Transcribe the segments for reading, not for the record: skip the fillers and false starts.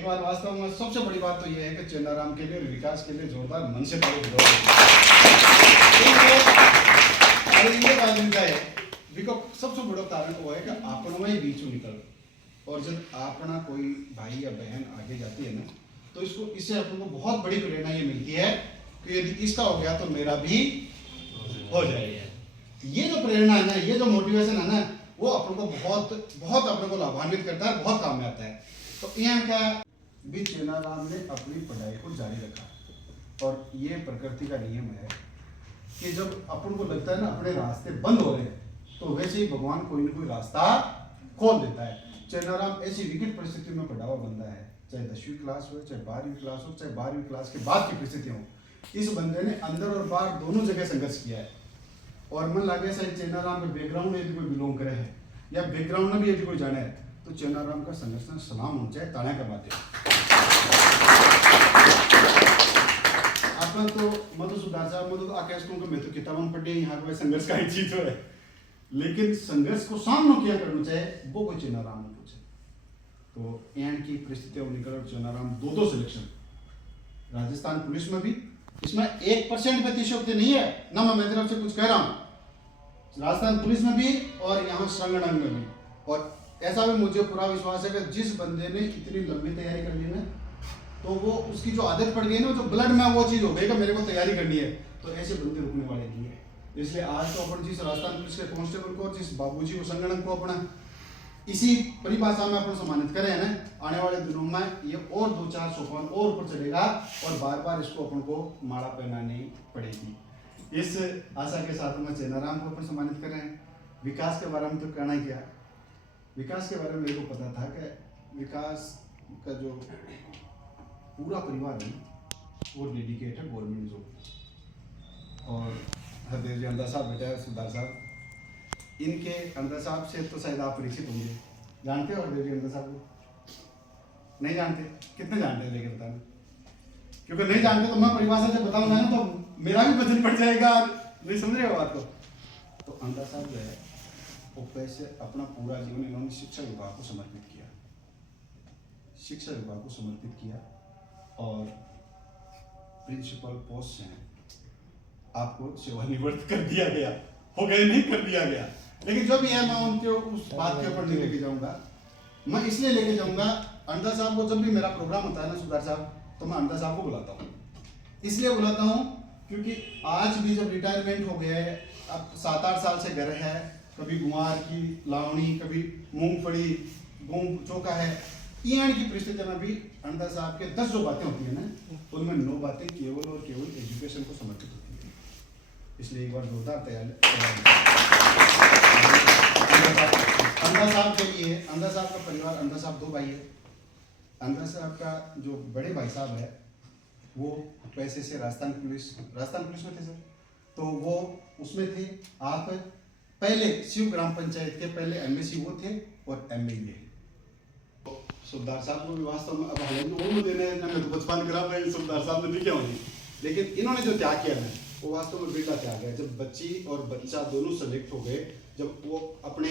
एक बार वास्तव में सबसे बड़ी बात तो यह है कि चेन्नाराम के लिए और विकास के लिए जोरदार मन से ये बात है विको सबसे बड़ा कारण वो है कि आपनो में बीच निकल और जब अपना कोई भाई या बहन आगे जाती है ना तो इसको इससे अपन को बहुत बड़ी प्रेरणा ये मिलती है कि यदि इसका हो गया तो मेरा भी हो जाएगा। ये जो प्रेरणा है ना, ये जो मोटिवेशन है ना, वो अपन को बहुत बहुत अपने को लाभान्वित करता है, बहुत काम में आता है। तो यहाँ का भी चेन्नाराम ने अपनी पढ़ाई को जारी रखा और ये प्रकृति का नियम है कि जब अपन को लगता है ना अपने रास्ते बंद हो रहे हैं तो वैसे ही भगवान कोई ना कोई रास्ता खोल देता है। चेन्नाराम ऐसी विकट परिस्थिति में पड़ा हुआ बंदा है, चाहे 10वीं क्लास हो, चाहे 12वीं क्लास हो, चाहे 12वीं क्लास के बाद की परिस्थितियां हो, इस बंदे ने अंदर और बाहर दोनों जगह संघर्ष किया है। और मन लगे शायद चेन्नाराम के बैकग्राउंड यदि कोई बिलोंग करे है या बैकग्राउंड में भी यदि कोई जाने है तो चेन्नाराम का संघर्ष में सलाम हो जाए, ताना करवाते हैं। आपका तो मधु सुधार साहब मधु आकाश को मैं तो किताबों पढ़े यहाँ पे संघर्ष का ही चीज है, लेकिन संघर्ष को सामना किया करना चाहिए वो कोई चेन्नाराम ने पूछे। तो एंड की परिस्थितियों में निकल चेन्नाराम दो सिलेक्शन राजस्थान पुलिस में भी, इसमें 1% भी अतिशयोक्ति नहीं है ना, मैं मेरी तरफ से कुछ कह रहा हूँ, राजस्थान पुलिस में भी और यहाँ संगठन में भी। और ऐसा भी मुझे पूरा विश्वास है कि जिस बंदे ने इतनी लंबी तैयारी कर ली ना तो वो उसकी जो आदत पड़ गई ना, जो ब्लड में वो चीज हो गई कि मेरे को तैयारी करनी है, तो ऐसे बंदे रुकने वाले नहीं है। इसलिए आज तो अपन जिस राजस्थान पुलिस के कांस्टेबल को, जिस बाबूजी को, संगठन को अपना इसी परिभाषा में अपन सम्मानित करें ना, आने वाले दिनों में ये और 2-4 सोपान और ऊपर चलेगा और बार बार इसको अपन को माला पहनानी पड़ेगी। इस आशा के साथ में चेन्नाराम को अपन सम्मानित करें। विकास के बारे में तो कहना ही क्या, विकास के बारे में मेरे को पता था कि विकास का जो पूरा परिवार है वो डेडिकेटेड गवर्नमेंट जॉब। और हरदेव जी अंदा साहब बेटा सुधार साहब, इनके अंदा साहब से तो शायद आप परिचित होंगे, जानते हो हरदेव जी अंदा साहब को? नहीं जानते? कितने जानते हैं लेकिन बताना, क्योंकि नहीं जानते तो मैं परिभाषा से बताऊंगा ना तो मेरा भी वजन बढ़ जाएगा, नहीं समझ रहे हो बात को। तो अंदा साहब जो है वो पैसे अपना पूरा जीवन इन्होंने शिक्षा विभाग को समर्पित किया, शिक्षा विभाग को समर्पित किया और प्रिंसिपल पोस्ट से आपको सेवानिवृत्त कर दिया गया, हो गए नहीं कर दिया गया, लेकिन जो भी है मैं उनके उस बात के ऊपर नहीं लेके जाऊंगा। मैं इसलिए लेके जाऊंगा, अंडा साहब को जब भी मेरा प्रोग्राम होता है ना सुधार साहब, तो मैं अंडा साहब को बुलाता हूँ। इसलिए बुलाता हूँ क्योंकि आज भी जब रिटायरमेंट हो गया है, अब 7-8 साल से घर है, कभी गुआर की लावणी, कभी मूंगफली, गेहूं चोखा है, ईएन की परिस्थिति में भी अंडा साहब के 10 जो बातें होती है ना, उनमें 9 बातें केवल और केवल एजुकेशन को समर्पित होती है। इसलिए एक बार जोरदार तैयारी अंडा साहब के लिए। अंडा साहब का परिवार, अंडा साहब 2 भाई है। अंडा साहब का जो बड़े भाई साहब है वो पैसे से राजस्थान पुलिस में थे सर, तो वो उसमें थे। आप पहले शिव ग्राम पंचायत के पहले एमएसी वो थे और एमएलए सुधार साहब को भी वास्तव में अब हालांकि देने ना मैं तो बचपन करा मैं सुधार साहब ने दिखे होंगे, लेकिन इन्होंने जो त्याग किया है वो वास्तव में बेटा त्याग है। जब बच्ची और बच्चा दोनों सेलेक्ट हो गए, जब वो अपने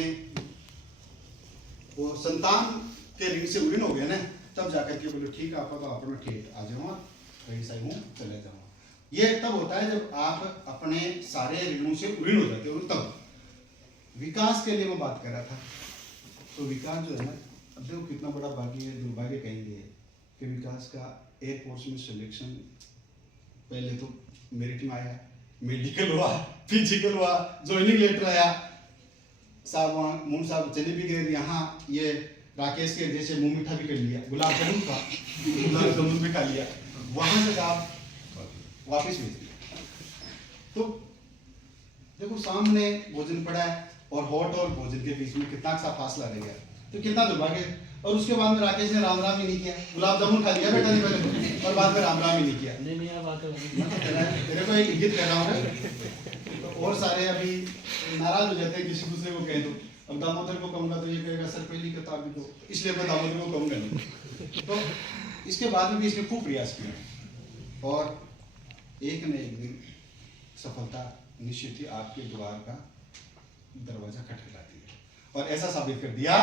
वो संतान के ऋण से ऋण हो गए ना, तब जाकर के बोले ठीक है आपका तो अपना ठीक आ जाऊँ, कहीं से हूँ चले जाऊँ। ये तब होता है जब आप अपने सारे ऋणों से ऋण हो जाते हो। तब विकास के लिए मैं बात कर रहा था, तो विकास जो है ना, अब देखो कितना बड़ा भाग्य है, दुर्भाग्य कहेंगे कि विकास का एयरफोर्स में सिलेक्शन पहले तो मेरिट में आया, मेडिकल हुआ, फिजिकल हुआ, ज्वाइनिंग लेटर आया, साहब मुंह साहब चले भी गए। यहाँ ये राकेश के जैसे मुंह मीठा भी कर लिया, गुलाब जामुन का गुलाब जामुन भी खा लिया, वहां से आप वापिस भेज दिया। तो देखो सामने भोजन पड़ा है और हॉट और भोजन के बीच में कितना सा फासला रह गया, तो कितना दुर्भाग्य। और उसके बाद में राकेश ने राम राम ही नहीं किया, गुलाब जामुन खा लिया बेटा ने पहले और बाद में राम राम ही नहीं किया। तेरे को एक इंगित कर रहा हूँ। तो और सारे अभी नाराज हो जाते हैं किसी दूसरे को कहे तो, अब दामोदर को कहूंगा तो ये कहेगा सर पहली किताब भी तो, इसलिए मैं दामोदर को कहूंगा नहीं। तो इसके बाद में भी इसने खूब प्रयास किया और एक न एक दिन सफलता निश्चित ही आपके द्वार का दरवाजा खटखटाती है, और ऐसा साबित कर दिया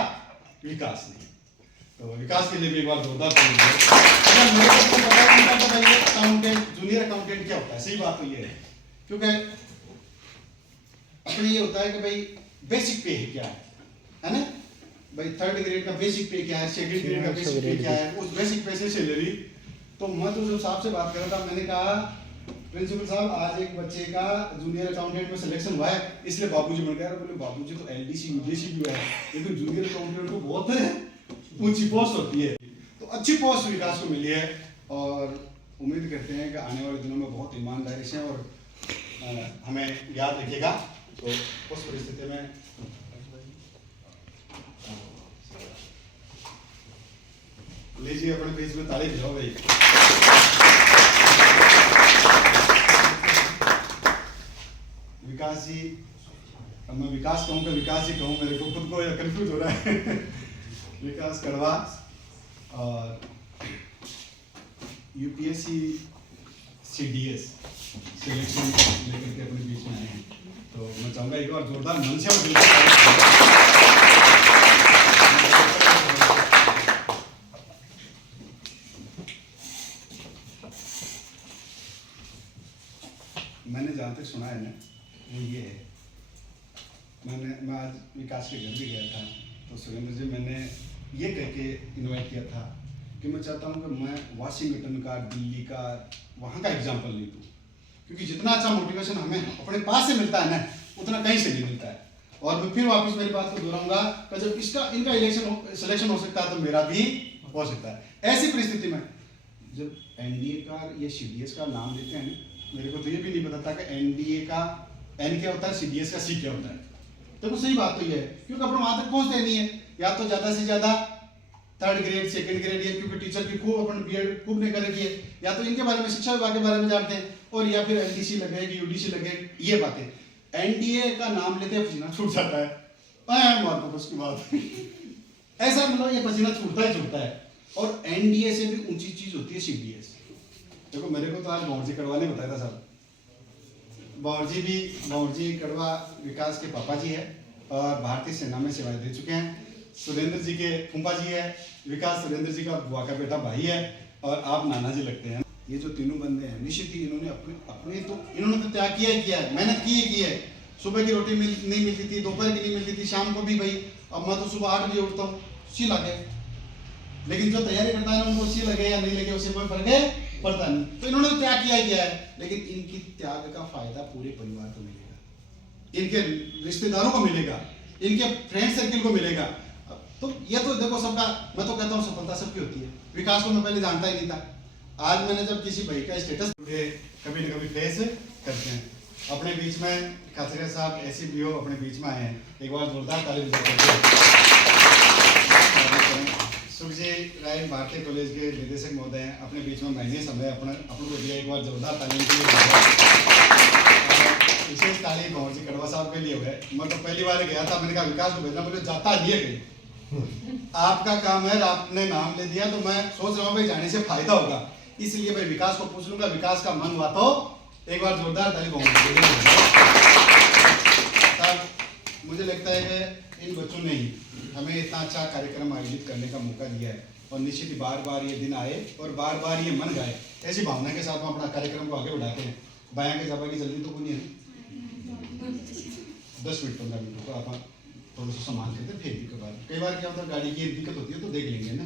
विकास ने। तो विकास के लिए भी एक बार जोरदार ताली। अगर मेरे को पता नहीं था भाई अकाउंटेंट जूनियर अकाउंटेंट क्या होता है, सही बात तो ये है, क्योंकि अपने ये होता है कि भाई बेसिक पे क्या है ना भाई, थर्ड ग्रेड का बेसिक पे क्या है, सेकंड ग्रेड का बेसिक पे क्या है, उस बेसिक पे से सैलरी। तो मैं तो जो साहब से बात कर रहा था, मैंने कहा प्रिंसिपल साहब आज एक बच्चे का जूनियर अकाउंटेंट में सिलेक्शन हुआ है, इसलिए बाबूजी मिल गया। बोले बाबूजी तो एलडीसी यूडीसी भी है, लेकिन जूनियर अकाउंटेंट को बहुत ऊंची पोस्ट होती है। तो अच्छी पोस्ट विकास को मिली है और उम्मीद करते हैं कि आने वाले दिनों में बहुत ईमानदारी से और हमें याद रखिएगा। तो उस परिस्थिति में लीजिए अपने बीच में ताली बजाओ भाई। विकास जी, अब मैं विकास कहूँ कि विकास जी कहूँ, मेरे को खुद को कंफ्यूज हो रहा है। विकास कड़वा और यूपीएससी सीडीएस सिलेक्शन लेकर के अपने बीच में आए हैं। तो मैं चाहूँगा एक बार जोरदार मन से मैंने जहाँ तक सुना है ना वो ये है, मैं आज विकास के घर भी गया था, तो सुरेंद्र जी मैंने ये कह के इन्वाइट किया था कि मैं चाहता हूँ कि मैं वाशिंगटन का, दिल्ली का, वहाँ का एग्जाम्पल नहीं दूँ, क्योंकि जितना अच्छा मोटिवेशन हमें अपने पास से मिलता है ना, उतना कहीं से नहीं मिलता है। और मैं फिर वापस मेरी बात को दोहराऊंगा कि जब इनका सिलेक्शन हो सकता है तो मेरा भी हो सकता है। ऐसी परिस्थिति में जब एनडीए का या सीडीएस का नाम लेते हैं, मेरे को तो ये भी नहीं पता था कि एनडीए का एन क्या होता है, सीडीएस का सी क्या होता है। तो सही बात तो ये है, क्योंकि अपन वहां तक पहुंचते नहीं है, या तो ज्यादा से ज्यादा थर्ड ग्रेड, सेकंड ग्रेड, या क्योंकि टीचर की खूब अपन बीएड खूब नहीं कर रखी है, या तो इनके बारे में शिक्षा विभाग के बारे में जानते हैं, और या फिर एलडीसी लगेगी, यूडीसी लगेगी, ये बातें। एनडीए का नाम लेते हैं पसीना छूट जाता है, मारता तो उसकी बात ऐसा मतलब ये पसीना छूटता ही छूटता है। और एनडीए से भी ऊंची चीज होती है सीडीएस। देखो मेरे को तो आज बावर्जी कड़वा ने बताया था साहब, बावर्जी कड़वा विकास के पापा जी है और भारतीय सेना में सेवाएं दे चुके हैं। सुरेंद्र जी के फूफा जी है, विकास सुरेंद्र जी का बुआ का बेटा भाई है, और आप नाना जी लगते हैं। ये जो तीनों बंदे हैं, निश्चित ही इन्होंने इन्होंने तो त्याग किया ही किया है, मेहनत की है। सुबह की रोटी नहीं मिलती थी, दोपहर की नहीं मिलती थी, शाम को भी भाई, अब मैं तो सुबह 8 बजे उठता हूँ, सी लगे। लेकिन जो तैयारी करता है ना, उनको सी लगे या नहीं लगे उससे कोई फर्क है पड़ता नहीं। तो इन्होंने तो त्याग किया ही किया है, लेकिन इनकी त्याग का फायदा पूरे परिवार को मिलेगा, इनके रिश्तेदारों को मिलेगा, इनके फ्रेंड सर्किल को मिलेगा। तो ये तो देखो सबका, मैं तो कहता हूँ सफलता सबकी होती है। विकास को मैं पहले जानता ही नहीं था, आज मैंने जब किसी भाई का स्टेटस कभी न कभी फेस करते हैं। अपने बीच में खासरिया साहब ऐसे भी हो अपने बीच में आए हैं, एक बार जोरदार ताली बजाते। सुखजी राय भारतीय कॉलेज के निदेशक महोदय हैं, अपने बीच में महीने समय अपन को दिया, एक बार जोरदार ताली के लिए। विशेष ताली बावर्जी कड़वा साहब के लिए हो गए। मैं तो पहली बार गया था, मैंने कहा विकास को भेजना, मुझे जाता नहीं है कहीं, आपका काम है, आपने नाम ले दिया तो मैं सोच रहा हूँ भाई जाने से फायदा होगा, इसलिए भाई विकास को पूछ लूंगा। विकास का मन हुआ तो एक बार जोरदार ताली साहब। मुझे लगता है कि इन बच्चों ने ही हमें इतना अच्छा कार्यक्रम आयोजित करने का मौका दिया है, और निश्चित ही बार बार ये दिन आए और बार बार ये मन गाए, ऐसी भावना के साथ हम अपना कार्यक्रम को आगे बढ़ाते हैं। बाया के जाबा की जल्दी तो कोई नहीं है, 10 मिनट 15 मिनट को आप थोड़ा सा सामान लेते फिर भी कई बार क्या होता है, गाड़ी की दिक्कत होती है तो देख लेंगे ना,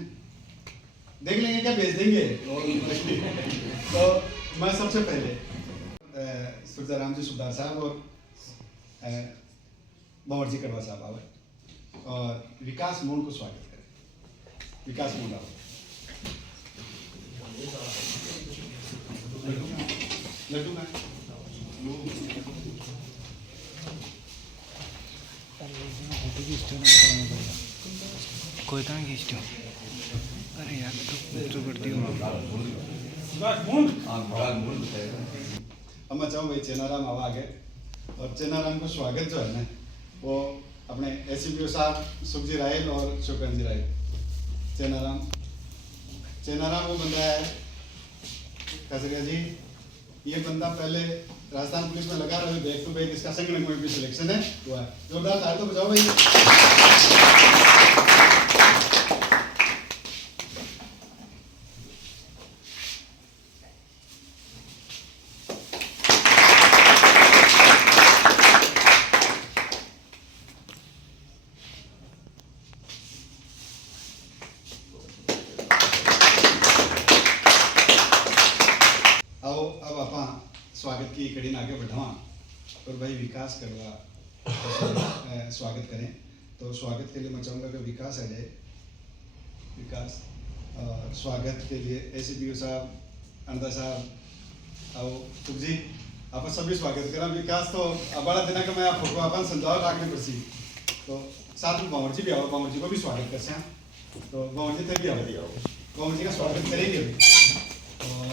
देख लेंगे क्या भेज देंगे। तो मैं सबसे पहले सुरजाराम जी सुबदार साहब और बावर्जी कड़वा साहब आए और विकास मोड़ को स्वागत करें। विकास मोड़ आओ, लड्डू का कोई तरह की स्टोन, अरे यार तो करती हूँ। अब मैं चाहूँ भाई चेनाराम आवा आगे, और चेनाराम को स्वागत जो है ना वो अपने एसपीओ साहब सुखजी रायल और शुक्रान जी रायल। चेनाराम वो बंदा है कसरिया जी, ये बंदा पहले राजस्थान पुलिस में लगा रहा है, बैक टू बैक इसका संगठन में भी सिलेक्शन है हुआ है। जोरदार ताली तो बजाओ भाई। स्वागत की कड़ी आगे बढ़ावा और भाई विकास करवा स्वागत करें। तो स्वागत के लिए मैं चाहूँगा कि विकास आ जाए। विकास स्वागत के लिए ACPO साहब, अंदा साहब और तुक जी आप सभी स्वागत करा। विकास तो बड़ा दिन का मैं आपको अपन संजाव लागने पड़सी तो साथ में बावर जी भी आओ, बावर जी को भी स्वागत करते हैं। तो बावर जी थे भी आओ, बावर जी का स्वागत करेंगे और